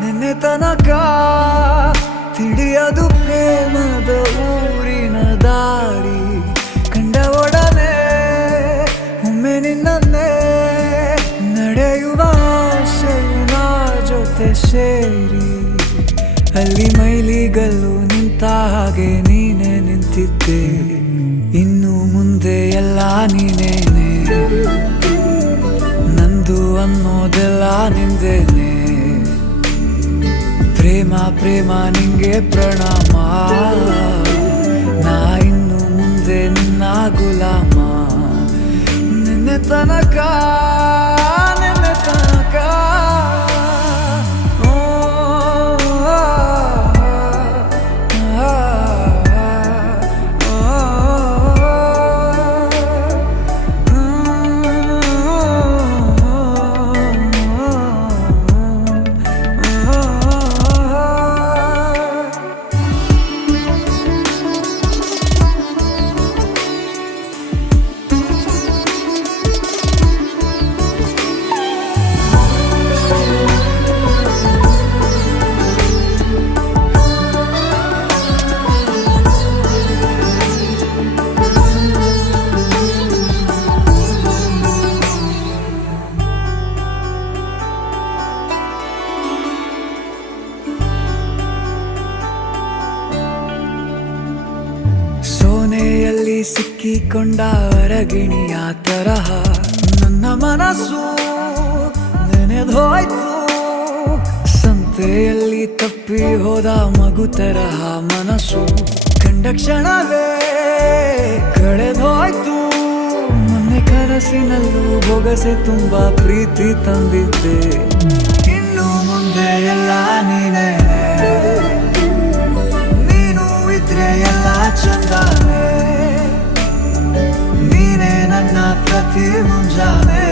ನಿನ್ನೆ ತನಕ ತಿಳಿಯದು ಪ್ರೇಮದ ಊರಿನ ದಾರಿ. ಕಂಡ ಒಡನೆ ಒಮ್ಮೆ ನಿನ್ನೇ ನಡೆಯುವ ಆಸೆಯ ಜೊತೆ ಸೇರಿ, ಅಲ್ಲಿ ಮೈಲಿಗಲ್ಲು ನಿಂತ ಹಾಗೆ ನೀನೆ ನಿಂತಿದ್ದೆ. ಇನ್ನು ಮುಂದೆ ಎಲ್ಲ ನೀನೇನೆ, ನಂದು ಅನ್ನೋದೆಲ್ಲ ನಿಂದೇನೆ. ಪ್ರೇಮ ಪ್ರೇಮ ನಿಂಗೆ ಪ್ರಣಾಮ, ನಾ ಇನ್ನು ಮುಂದೆ ನಿನ್ನ ಗುಲಾಮ. ನಿನ್ನೆ ತನಕ ಸೋನೆಯಲ್ಲಿ ಸಿಕ್ಕಿಕೊಂಡ ಅರಗಿಣಿಯ ತರಹ ನನ್ನ ಮನಸ್ಸು ನೆನೆದೋಯ್ತು. ಸಂತೆಯಲ್ಲಿ ತಪ್ಪಿ ಹೋದ ಮಗು ತರಹ ಮನಸ್ಸು ಕಂಡ ಕ್ಷಣವೇ ಕಳೆದೋಯ್ತು. ಮೊನ್ನೆ ಕನಸಿನಲ್ಲೂ ಬೊಗಸೆ ತುಂಬಾ ಪ್ರೀತಿ ತಂದಿದ್ದೆ. ಇನ್ನು ಮುಂದೆ ಎಲ್ಲ ನೀನೇ, ನೀನು ಇದ್ರೆ ಎಲ್ಲ ಚಂದಾನೆ. ನೀನೇ ನನ್ನ ಪ್ರತಿ ಮುಂಜಾನೆ.